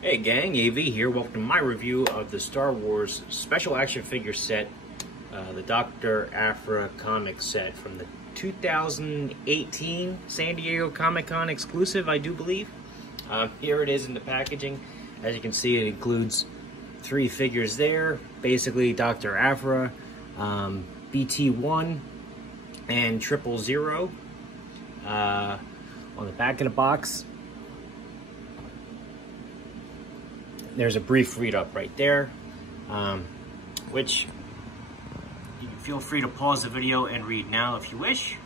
Hey gang, AV here. Welcome to my review of the Star Wars special action figure set, the Dr. Aphra comic set from the 2018 San Diego Comic-Con exclusive, I do believe. Here it is in the packaging. As you can see, it includes 3 figures there. Basically, Dr. Aphra, BT-1, and 000. On the back of the box, there's a brief read-up right there, which you can feel free to pause the video and read now if you wish.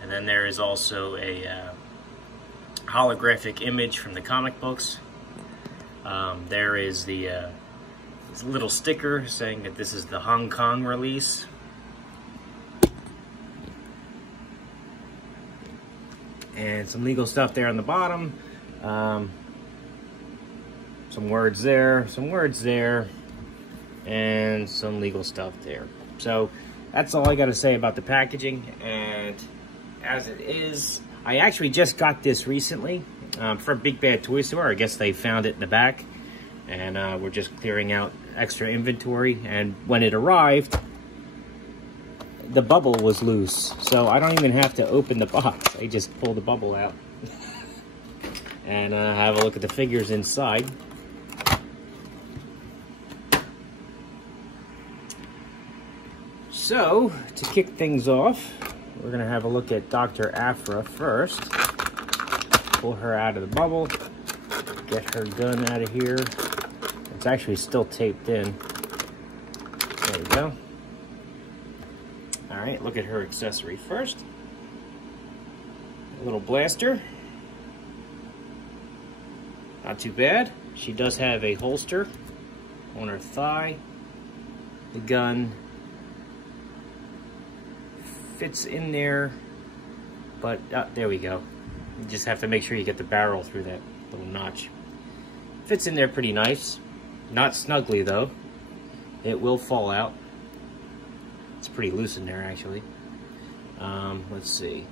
And then there is also a holographic image from the comic books. There is the this little sticker saying that this is the Hong Kong release. And some legal stuff there on the bottom. Some words there, and some legal stuff there. So that's all I got to say about the packaging. And as it is, I actually just got this recently from Big Bad Toy Store. I guess they found it in the back, and we're just clearing out extra inventory. And when it arrived, the bubble was loose, so I don't even have to open the box. I just pull the bubble out and have a look at the figures inside. So, to kick things off, we're going to have a look at Dr. Aphra first. Pull her out of the bubble, get her gun out of here. It's actually still taped in. There we go. Alright, look at her accessory first. A little blaster. Not too bad. She does have a holster on her thigh. The gun fits in there, but there we go. You just have to make sure you get the barrel through that little notch. Fits in there pretty nice. Not snugly though. It will fall out. It's pretty loose in there, actually. Let's see.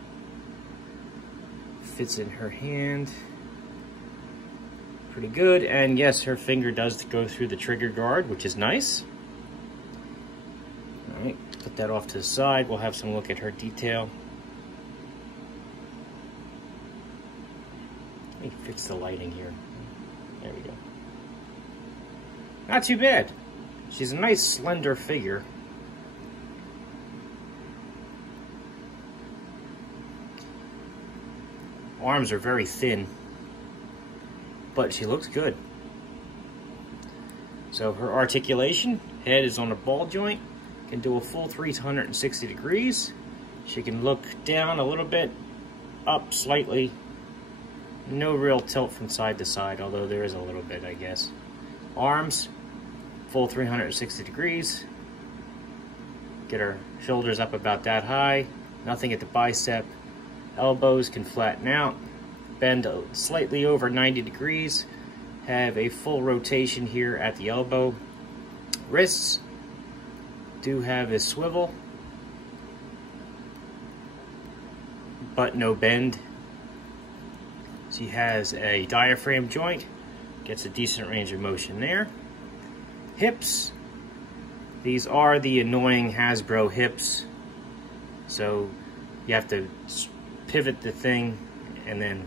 Fits in her hand. Pretty good. And yes, her finger does go through the trigger guard, which is nice. Alright, put that off to the side. We'll have some look at her detail. Let me fix the lighting here. There we go. Not too bad. She's a nice, slender figure. Arms are very thin, but she looks good. So her articulation, head is on a ball joint, can do a full 360 degrees. She can look down a little bit, up slightly. No real tilt from side to side, although there is a little bit, I guess. Arms, full 360 degrees. Get her shoulders up about that high. Nothing at the bicep. Elbows can flatten out, bend slightly over 90 degrees, have a full rotation here at the elbow. Wrists do have a swivel, but no bend. She has a diaphragm joint, gets a decent range of motion there. Hips, these are the annoying Hasbro hips, so you have to pivot the thing and then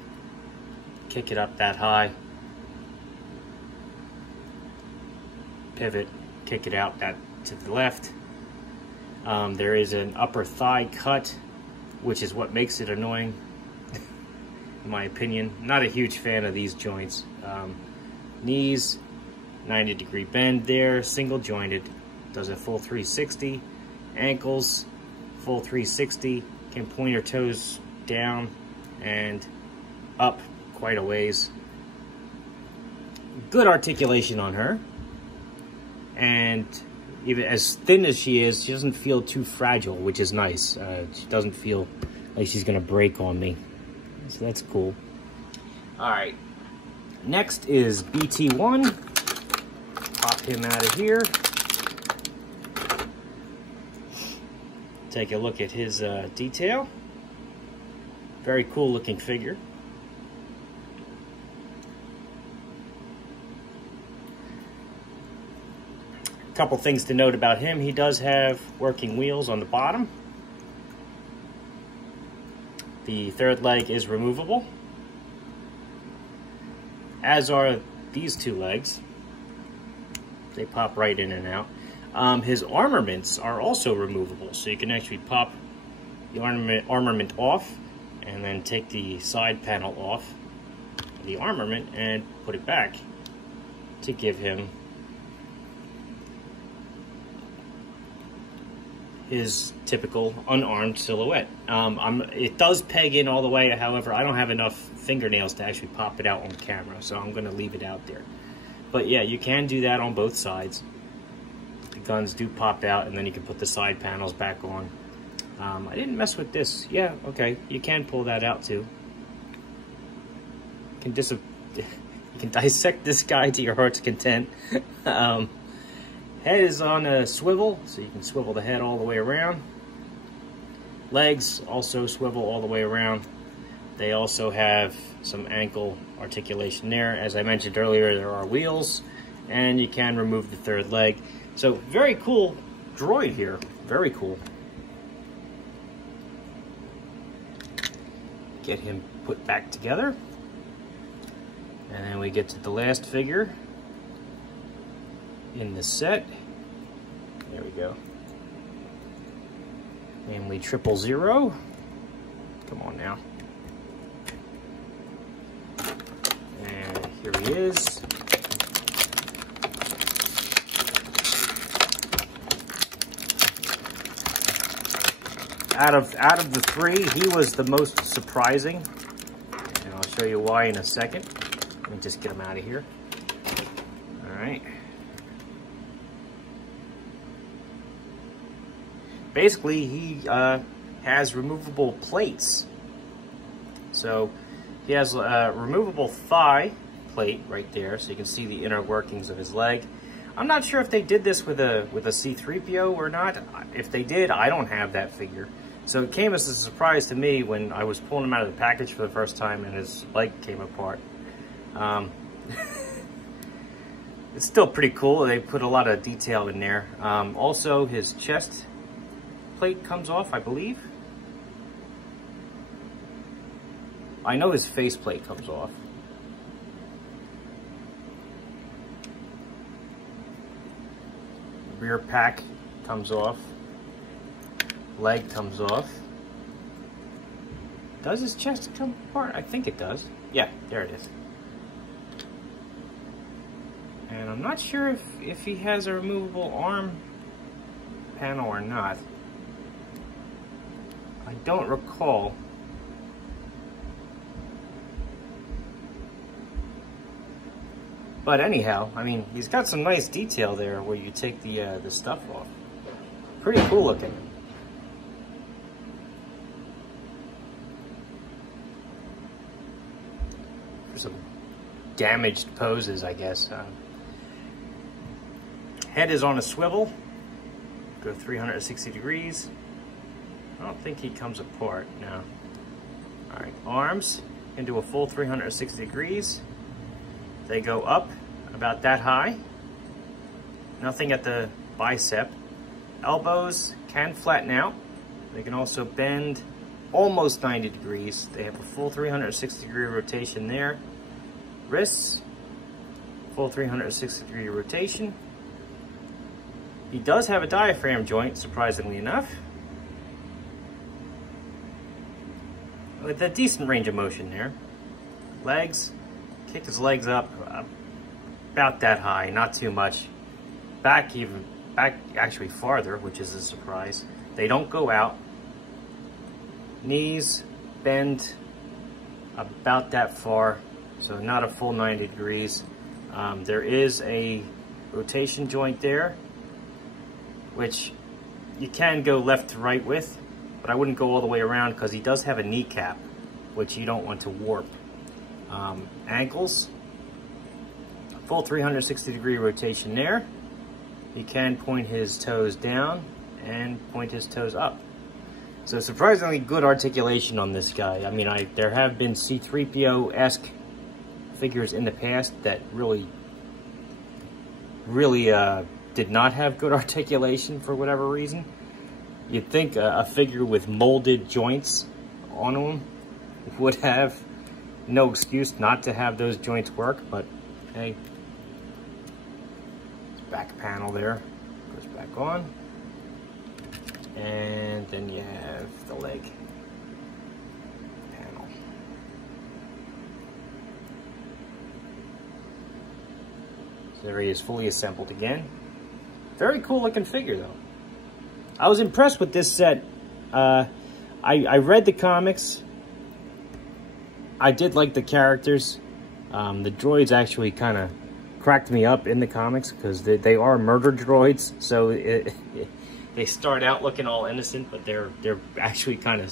kick it up that high. Pivot, kick it out that to the left. There is an upper thigh cut, which is what makes it annoying, in my opinion. Not a huge fan of these joints. Knees, 90-degree bend there, single jointed, does a full 360. Ankles, full 360, can point her toes down and up quite a ways. Good articulation on her, and even as thin as she is, she doesn't feel too fragile, which is nice. She doesn't feel like she's gonna break on me, so that's cool. All right, next is BT-1. Pop him out of here. Take a look at his detail. Very cool looking figure. couple things to note about him. He does have working wheels on the bottom. The third leg is removable, as are these two legs. They pop right in and out. His armaments are also removable, so you can actually pop the armament off and then take the side panel off the armament and put it back to give him his typical unarmed silhouette. It does peg in all the way, however, I don't have enough fingernails to actually pop it out on camera, so I'm gonna leave it out there. But yeah, you can do that on both sides. The guns do pop out, and then you can put the side panels back on. I didn't mess with this. Yeah, okay, you can pull that out too. You can dissect this guy to your heart's content. Head is on a swivel, so you can swivel the head all the way around. Legs also swivel all the way around. They also have some ankle articulation there. As I mentioned earlier, there are wheels, and you can remove the third leg. So very cool droid here, very cool. Get him put back together. And then we get to the last figure in the set. There we go. Namely 000. Come on now. And here he is. Out of the three, he was the most surprising. And I'll show you why in a second. Let me just get him out of here. All right. Basically, he has removable plates. So he has a removable thigh plate right there, so you can see the inner workings of his leg. I'm not sure if they did this with a C-3PO or not. If they did, I don't have that figure. So it came as a surprise to me when I was pulling him out of the package for the first time and his leg came apart. It's still pretty cool. They put a lot of detail in there. Also, his chest plate comes off, I believe. I know his face plate comes off. Rear pack comes off. Leg comes off. Does his chest come apart? I think it does. Yeah, there it is. And I'm not sure if he has a removable arm panel or not. I don't recall. But anyhow, I mean, he's got some nice detail there where you take the stuff off. Pretty cool looking. For some damaged poses, I guess. Head is on a swivel. Go 360 degrees. I don't think he comes apart, no. All right, arms into a full 360 degrees. They go up about that high. Nothing at the bicep. Elbows can flatten out. They can also bend almost 90 degrees. They have a full 360 degree rotation there. Wrists, full 360 degree rotation. He does have a diaphragm joint, surprisingly enough, with a decent range of motion there. Legs, kick his legs up about that high, not too much. Back actually farther, which is a surprise. They don't go out. Knees bend about that far, so not a full 90 degrees. There is a rotation joint there, which you can go left to right with, but I wouldn't go all the way around because he does have a kneecap, which you don't want to warp. Ankles, full 360 degree rotation there. He can point his toes down and point his toes up. So surprisingly good articulation on this guy. I mean, there have been C-3PO-esque figures in the past that really did not have good articulation for whatever reason. You'd think a figure with molded joints on them would have no excuse not to have those joints work, but hey, back panel there goes back on, and then you have the leg panel. So there he is, fully assembled again. Very cool looking figure though. I was impressed with this set. I read the comics. I did like the characters. The droids actually kind of cracked me up in the comics because they are murder droids. So they start out looking all innocent, but they're actually kind of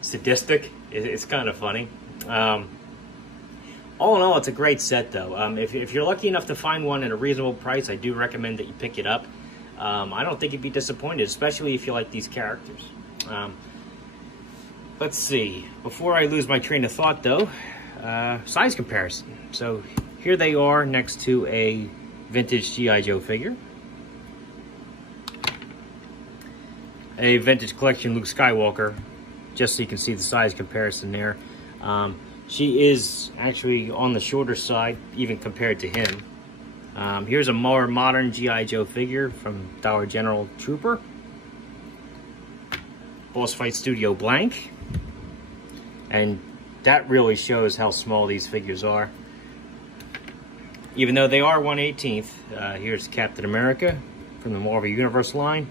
sadistic. It's kind of funny. All in all, it's a great set though. If you're lucky enough to find one at a reasonable price, I do recommend that you pick it up. I don't think you'd be disappointed, especially if you like these characters. Let's see. Before I lose my train of thought, though, size comparison. So here they are next to a vintage G.I. Joe figure. A vintage collection Luke Skywalker, just so you can see the size comparison there. She is actually on the shorter side, even compared to him. Here's a more modern G.I. Joe figure from Dollar General Trooper. Boss Fight Studio blank. And that really shows how small these figures are. Even though they are 1/18th. Here's Captain America from the Marvel Universe line.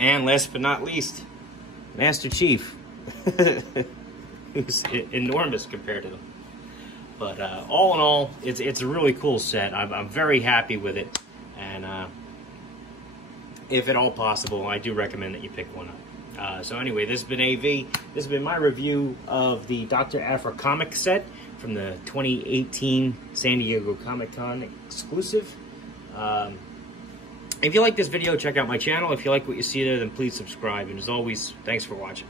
And last but not least, Master Chief. Who's enormous compared to them. But all in all, it's a really cool set. I'm very happy with it, and if at all possible, I do recommend that you pick one up. So anyway, this has been AV. This has been my review of the Dr. Aphra comic set from the 2018 San Diego Comic-Con exclusive. If you like this video, check out my channel. If you like what you see there, then please subscribe. And as always, thanks for watching.